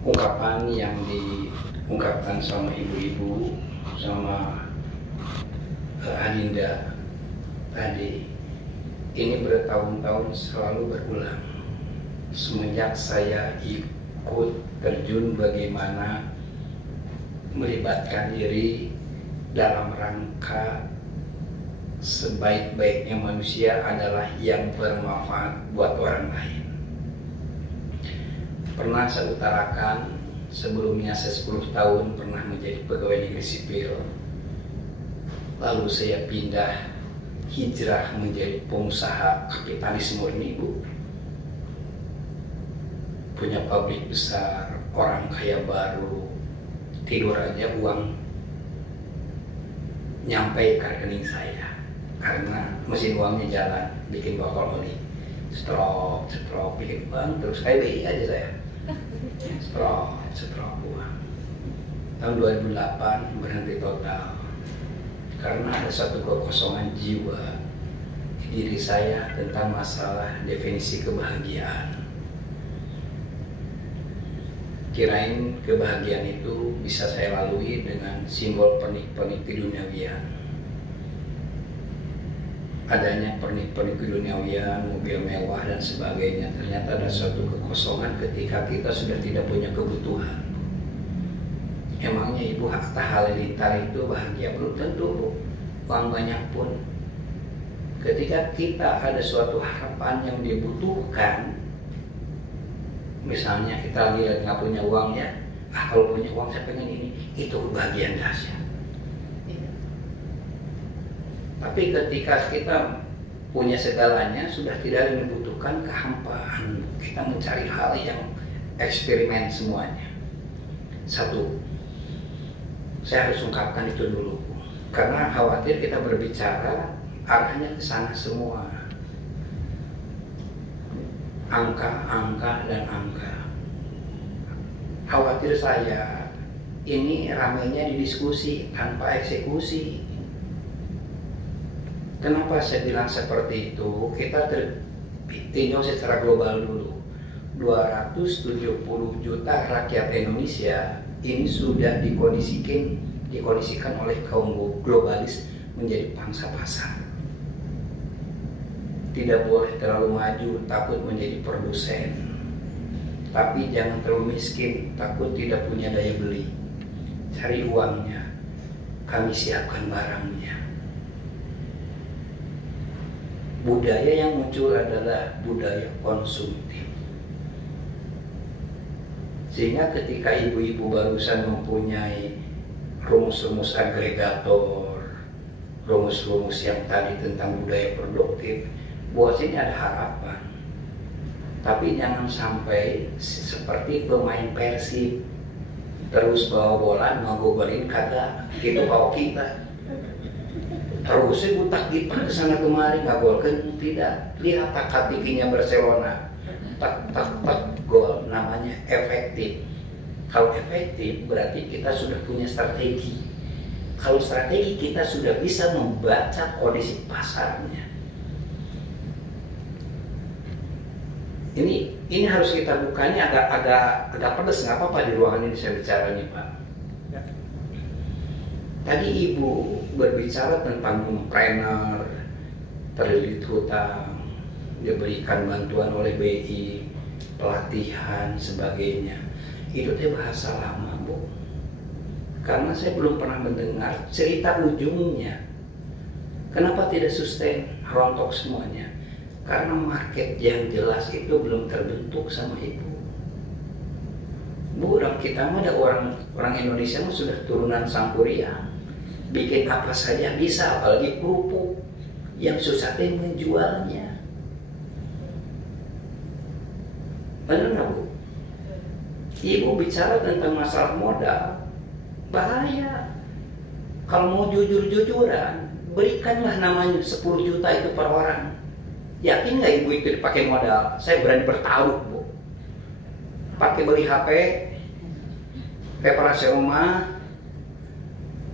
ungkapan yang diungkapkan sama ibu-ibu, sama Adinda tadi, ini bertahun-tahun selalu berulang. Semenjak saya ikut terjun bagaimana melibatkan diri dalam rangka sebaik-baiknya manusia adalah yang bermanfaat buat orang lain. Pernah saya utarakan, sebelumnya saya 10 tahun pernah menjadi pegawai negeri sipil. Lalu saya pindah hijrah menjadi pengusaha kapitalis murni, Bu. Punya pabrik besar, orang kaya baru, tidur aja uang nyampe ke rekening saya karena mesin uangnya jalan, bikin botol oli, strok bikin uang, terus kayak BI aja saya, strok uang. Tahun 2008 berhenti total karena ada satu kekosongan jiwa di diri saya tentang masalah definisi kebahagiaan. Kirain kebahagiaan itu bisa saya lalui dengan simbol pernik-pernik keduniawian. Adanya pernik-pernik keduniawian, mobil mewah dan sebagainya. Ternyata ada suatu kekosongan ketika kita sudah tidak punya kebutuhan. Emangnya Ibu Hatta Halilintar itu bahagia? Belum tentu. Uang banyak pun, ketika kita ada suatu harapan yang dibutuhkan, misalnya kita lihat nggak punya uang ya, kalau punya uang saya pengen ini, itu kebahagiaan dahsyat. Tapi ketika kita punya segalanya, sudah tidak ada membutuhkan kehampaan. Kita mencari hal yang eksperimen semuanya. Satu, saya harus ungkapkan itu dulu, karena khawatir kita berbicara arahnya ke sana semua. Angka dan angka. Khawatir saya ini ramainya didiskusi tanpa eksekusi. Kenapa saya bilang seperti itu? Kita tinjau secara global dulu. 270 juta rakyat Indonesia ini sudah dikondisikan oleh kaum globalis menjadi pangsa pasar. Tidak boleh terlalu maju, takut menjadi produsen. Tapi jangan terlalu miskin, takut tidak punya daya beli. Cari uangnya, kami siapkan barangnya. Budaya yang muncul adalah budaya konsumtif. Sehingga ketika ibu-ibu barusan mempunyai rumus-rumus agregator, rumus-rumus yang tadi tentang budaya produktif, buat sini ada harapan. Tapi jangan sampai seperti pemain Persib terus bawa bola ngegolin kagak, gitu bawa kita. Terusnya butak gitar kesana kemari nggak gol kan, tidak. Lihat taktikinya Barcelona, tak gol, namanya efektif. Kalau efektif berarti kita sudah punya strategi. Kalau strategi kita sudah bisa membaca kondisi pasarnya. Ini harus kita bukanya agak pedas, nggak apa-apa di ruangan ini saya bicara nih Pak. Ya. Tadi Ibu berbicara tentang entrepreneur, terlilit hutang, diberikan bantuan oleh BI, pelatihan, sebagainya. Itu teh bahasa lama, Bu. Karena saya belum pernah mendengar cerita ujungnya. Kenapa tidak sustain, rontok semuanya? Karena market yang jelas itu belum terbentuk sama Ibu. Bu, orang kita mah ada orang Indonesia mah sudah turunan Sampurian. Bikin apa saja bisa, apalagi kerupuk. Yang susah teh menjualnya. Benar nggak, Bu? Ibu bicara tentang masalah modal, bahaya. Kalau mau jujur-jujuran, berikanlah namanya 10 juta itu per orang. Yakin nggak Ibu itu dipakai modal? Saya berani bertaruh, Bu. Pakai beli HP, reparasi rumah,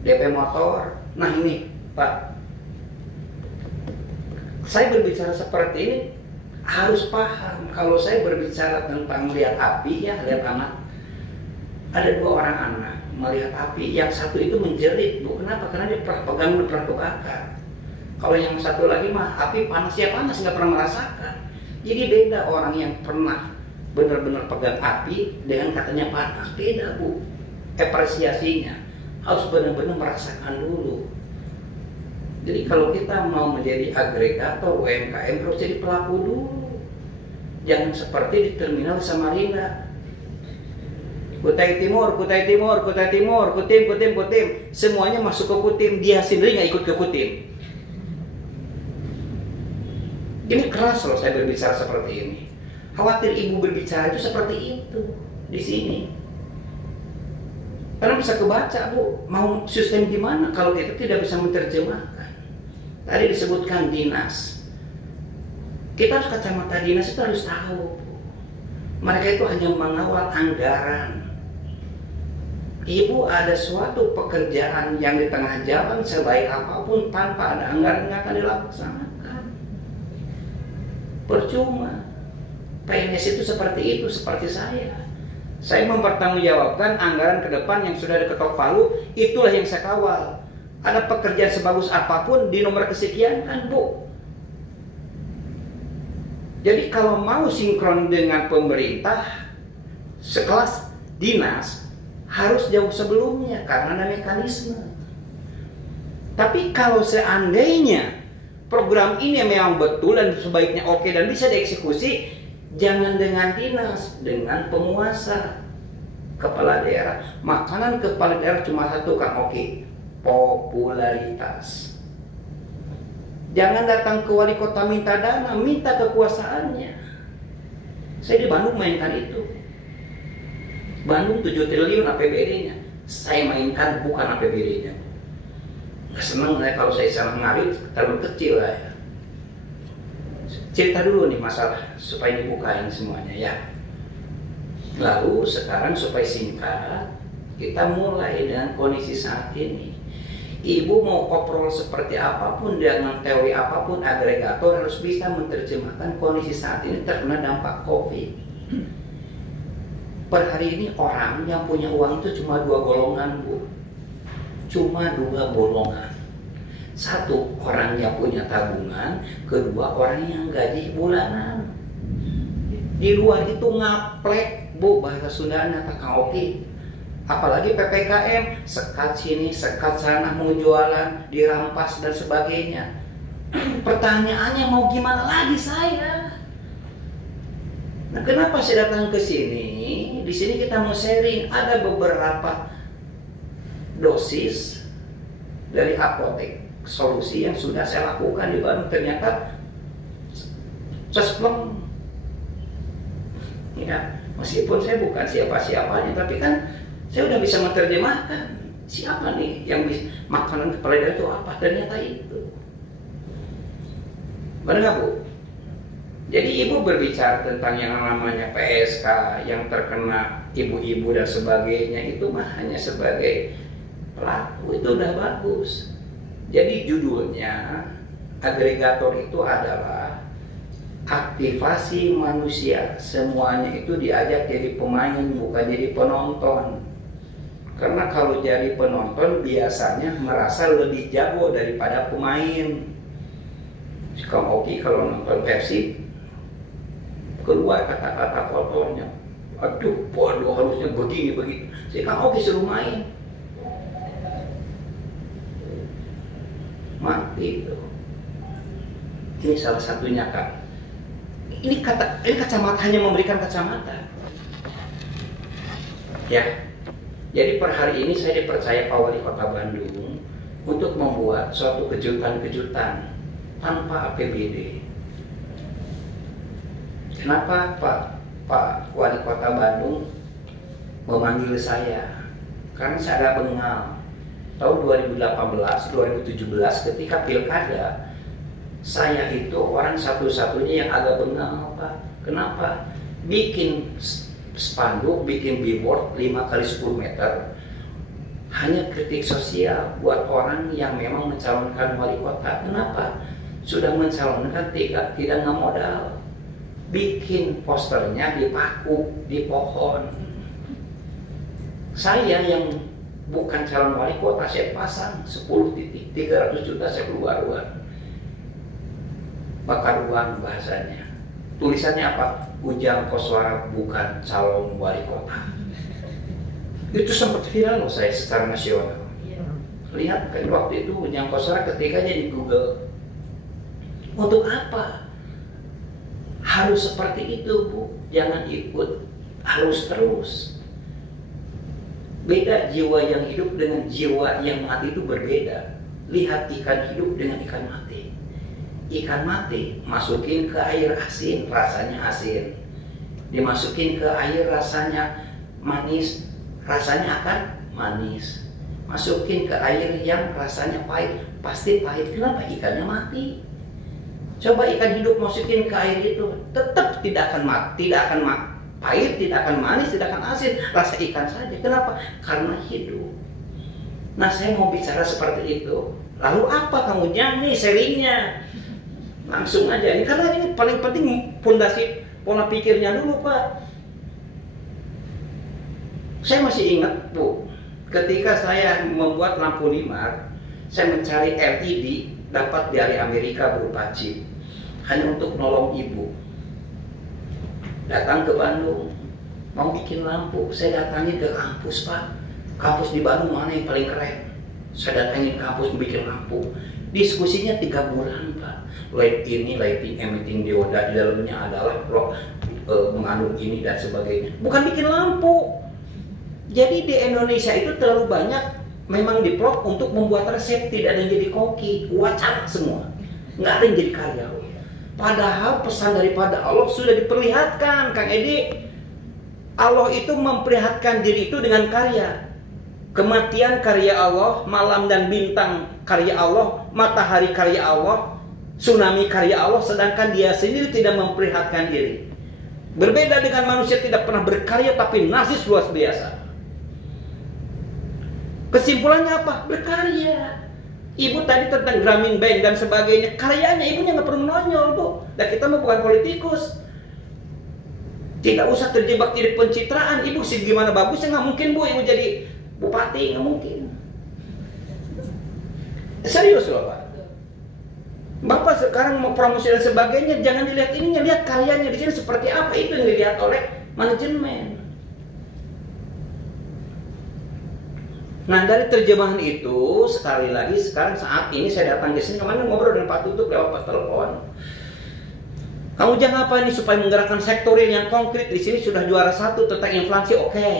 DP motor. Nah ini Pak, saya berbicara seperti ini harus paham. Kalau saya berbicara tentang lihat api, ya lihat anak. Ada 2 orang anak melihat api, yang satu itu menjerit, Bu. Kenapa? Karena dia pernah pegang, pernah kebakar. Kalau yang satu lagi mah api panas, ya panas, nggak pernah merasakan. Jadi beda orang yang pernah benar-benar pegang api dengan katanya panas, beda, Bu. Apresiasinya harus benar-benar merasakan dulu. Jadi kalau kita mau menjadi agregator UMKM harus jadi pelaku dulu. Jangan seperti di terminal Samarinda. Kutai Timur, Kutai Timur, Kutai Timur, Kutim, Kutim, Kutim. Semuanya masuk ke Kutim, dia sendiri nggak ikut ke Kutim. Ini keras loh saya berbicara seperti ini. Khawatir ibu berbicara itu seperti itu di sini. Karena bisa kebaca, Bu, mau sistem gimana kalau kita tidak bisa menerjemahkan. Tadi disebutkan dinas. Kita harus kacamata dinas itu harus tahu, Bu. Mereka itu hanya mengawal anggaran. Ibu ada suatu pekerjaan yang di tengah jalan sebaik apapun tanpa ada anggaran nggak akan dilaksanakan. Percuma. PNS itu seperti itu, seperti saya. Saya mempertanggungjawabkan anggaran ke depan yang sudah diketok palu, itulah yang saya kawal. Ada pekerjaan sebagus apapun di nomor kesekian kan, Bu. Jadi kalau mau sinkron dengan pemerintah, sekelas dinas harus jauh sebelumnya karena ada mekanisme. Tapi kalau seandainya program ini memang betul dan sebaiknya oke dan bisa dieksekusi, jangan dengan dinas, dengan penguasa, kepala daerah. Makanan kepala daerah cuma satu kan, oke, popularitas. Jangan datang ke wali kota minta dana, minta kekuasaannya. Saya di Bandung mainkan itu. Bandung 7 triliun APBD-nya. Saya mainkan bukan APBD-nya. Nggak seneng ya kalau saya salah ngarit, terlalu kecil lah ya. Cerita dulu nih masalah supaya dibukain semuanya ya. Lalu sekarang supaya singkat, kita mulai dengan kondisi saat ini. Ibu mau koprol seperti apapun dengan teori apapun, agregator harus bisa menerjemahkan kondisi saat ini terkena dampak COVID. Per hari ini orang yang punya uang itu cuma 2 golongan, Bu. Cuma 2 golongan. Satu, orang yang punya tabungan. Kedua, orang yang gaji bulanan. Di luar itu ngaplek, Bu, bahasa Sundanya Kakang Oki. Apalagi PPKM, sekat sini, sekat sana, mau jualan, dirampas dan sebagainya. Pertanyaannya mau gimana lagi saya? Nah, kenapa saya datang ke sini? Di sini kita mau sharing, ada beberapa dosis dari apotek solusi yang sudah saya lakukan di Bandung, ternyata cespleng. Ya, meskipun saya bukan siapa-siapanya, tapi kan saya udah bisa menerjemahkan siapa nih yang bisa makanan kepala daerah itu apa, ternyata itu. Benar nggak, Bu? Jadi ibu berbicara tentang yang namanya PSK yang terkena ibu-ibu dan sebagainya, itu mah hanya sebagai pelaku, itu udah bagus. Jadi judulnya agregator itu adalah aktivasi manusia. Semuanya itu diajak jadi pemain, bukan jadi penonton. Karena kalau jadi penonton biasanya merasa lebih jago daripada pemain. Kamu Oki kalau nonton Persib, keluar kata-kata kotornya, aduh bodoh harusnya begini begitu. Si Kang Oki suruh main, mati itu. Ini salah satunya, Kak. Ini kacamata, hanya memberikan kacamata. Ya. Jadi per hari ini saya dipercaya Pak Wali Kota Bandung untuk membuat suatu kejutan-kejutan tanpa APBD. Kenapa Pak Wali Kota Bandung memanggil saya? Karena saya agak bengal. Tahun 2018, 2017 ketika pilkada, saya itu orang satu-satunya yang agak bengal, Pak. Kenapa? Bikin spanduk, bikin billboard 5 kali 10 meter, hanya kritik sosial buat orang yang memang mencalonkan wali kota. Kenapa? Sudah mencalonkan tidak ngemodal. Bikin posternya dipaku di pohon. Saya yang bukan calon wali kota, saya pasang 10 titik, 300 juta saya keluar uang. Bakar uang bahasanya. Tulisannya apa? Ujang Koswara bukan calon wali kota. Itu sempat viral loh saya secara nasional. Lihat kan waktu itu Ujang Koswara ketikanya di Google. Untuk apa? Harus seperti itu, Bu. Jangan ikut. Harus terus. Beda jiwa yang hidup dengan jiwa yang mati itu berbeda. Lihat ikan hidup dengan ikan mati. Ikan mati masukin ke air asin, rasanya asin. Dimasukin ke air rasanya manis, rasanya akan manis. Masukin ke air yang rasanya pahit, pasti pahit. Kenapa? Ikannya mati. Coba ikan hidup masukin ke air itu, tetap tidak akan mati, tidak akan pahit, tidak akan manis, tidak akan asin, rasa ikan saja. Kenapa? Karena hidup. Nah, saya mau bicara seperti itu. Lalu apa kamu? Jangan nih serinya. Langsung aja. Ini karena ini paling penting fondasi pola pikirnya dulu, Pak. Saya masih ingat, Bu, ketika saya membuat lampu limar, saya mencari LED dapat dari Amerika berupa chip. Hanya untuk nolong ibu. Datang ke Bandung, mau bikin lampu, saya datangin ke kampus, Pak. Kampus di Bandung mana yang paling keren? Saya datangin kampus bikin lampu. Diskusinya 3 bulan, Pak. Lighting emitting dioda, di dalamnya adalah mengandung ini dan sebagainya. Bukan bikin lampu. Jadi di Indonesia itu terlalu banyak memang diplot untuk membuat resep, tidak ada yang jadi koki, wacana semua. Nggak ada yang jadi karyawan. Padahal pesan daripada Allah sudah diperlihatkan, Kang Edi. Allah itu memperlihatkan diri itu dengan karya. Kematian karya Allah, malam dan bintang karya Allah, matahari karya Allah, tsunami karya Allah, sedangkan dia sendiri tidak memperlihatkan diri. Berbeda dengan manusia tidak pernah berkarya tapi narsis luar biasa. Kesimpulannya apa? Berkarya. Ibu tadi tentang Grameen Bank dan sebagainya, karyanya ibunya nggak perlu nonyol, Bu. Dan kita mah bukan politikus. Tidak usah terjebak di pencitraan. Ibu sih gimana bagusnya, nggak mungkin, Bu, ibu jadi bupati, nggak mungkin. Serius loh, Pak. Bapak sekarang mau promosi dan sebagainya, jangan dilihat ininya, lihat karyanya di sini seperti apa, itu yang dilihat oleh manajemen. Nah, dari terjemahan itu, sekali lagi sekarang saat ini saya datang ke sini, kemarin ngobrol dengan Pak Tutup lewat telepon. Kamu jangan apa ini supaya menggerakkan sektor yang konkret. Di sini sudah juara 1 tentang inflasi, oke.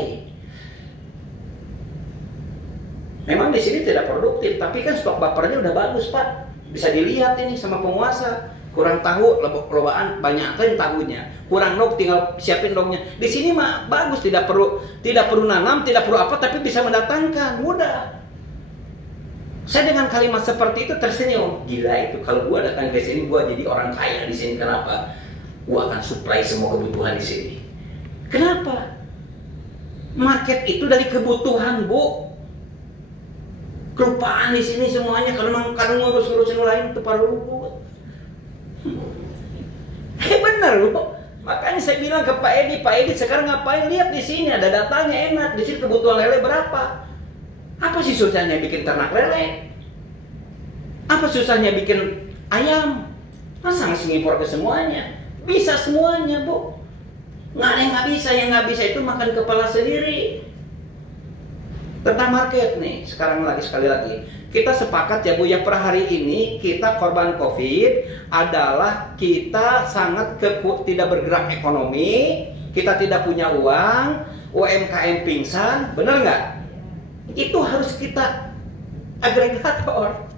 Memang di sini tidak produktif, tapi kan stok bapernya udah bagus, Pak. Bisa dilihat ini sama penguasa. Kurang tahu, lobaan banyak kan tahunya. Kurang log, tinggal siapin lognya. Di sini mah bagus, tidak perlu nanam, tidak perlu apa, tapi bisa mendatangkan, mudah. Saya dengan kalimat seperti itu tersenyum. Gila itu, kalau gua datang ke sini, gua jadi orang kaya di sini. Kenapa? Gua akan supply semua kebutuhan di sini. Kenapa? Market itu dari kebutuhan, Bu. Kelupaan di sini semuanya. Kalau ngurus-ngurusin lain itu para rumput. Benar, Bu. Makanya saya bilang ke Pak Edi sekarang ngapain? Lihat di sini ada datanya enak. Di sini kebutuhan lele berapa? Apa sih susahnya bikin ternak lele? Apa susahnya bikin ayam? Masa ngasih ngimpor ke semuanya? Bisa semuanya, Bu. Nggak ada yang nggak bisa. Yang nggak bisa itu makan kepala sendiri. Tentang market nih, sekarang sekali lagi. Kita sepakat ya, Bu, ya, per hari ini kita korban COVID adalah kita sangat tidak bergerak ekonomi, kita tidak punya uang, UMKM pingsan, benar nggak? Itu harus kita agregator.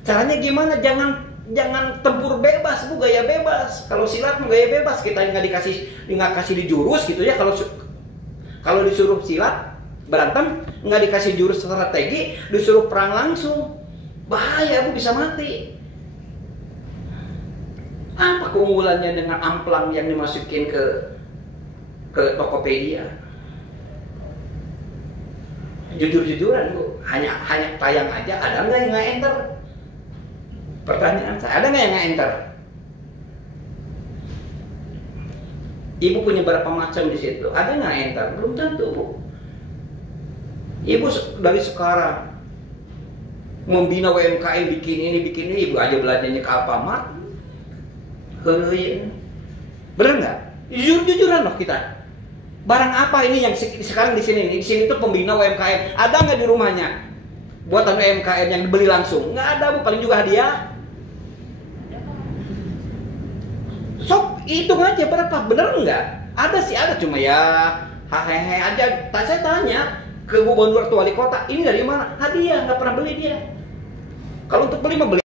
Caranya gimana? Jangan tempur bebas, Bu, gaya bebas. Kalau silat mau gaya bebas, kita nggak kasih di jurus gitu ya. Kalau disuruh silat berantem, nggak dikasih jurus strategi, disuruh perang langsung, bahaya, Bu, bisa mati. Apa keunggulannya dengan amplang yang dimasukin ke Tokopedia? Jujur-jujuran, Bu, hanya tayang aja, ada nggak yang nggak enter? Pertanyaan saya, ada nggak yang nggak enter? Ibu punya berapa macam di situ? Ada nggak enter? Belum tentu, Bu. Ibu dari sekarang membina UMKM, bikin ini, ibu aja belanjanya ke Alfamart. Bener nggak? Jujur-jujuran loh kita. Barang apa ini yang sekarang di sini? Di sini tuh pembina UMKM. Ada nggak di rumahnya buatan UMKM yang dibeli langsung? Nggak ada, Bu. Paling juga hadiah. Sok hitung aja berapa, bener nggak? Ada sih, ada, cuma ya hehehe aja. Saya tanya ke gubernur atau wali kota, ini dari mana? Hadiah, nggak pernah beli dia. Kalau untuk beli mah beli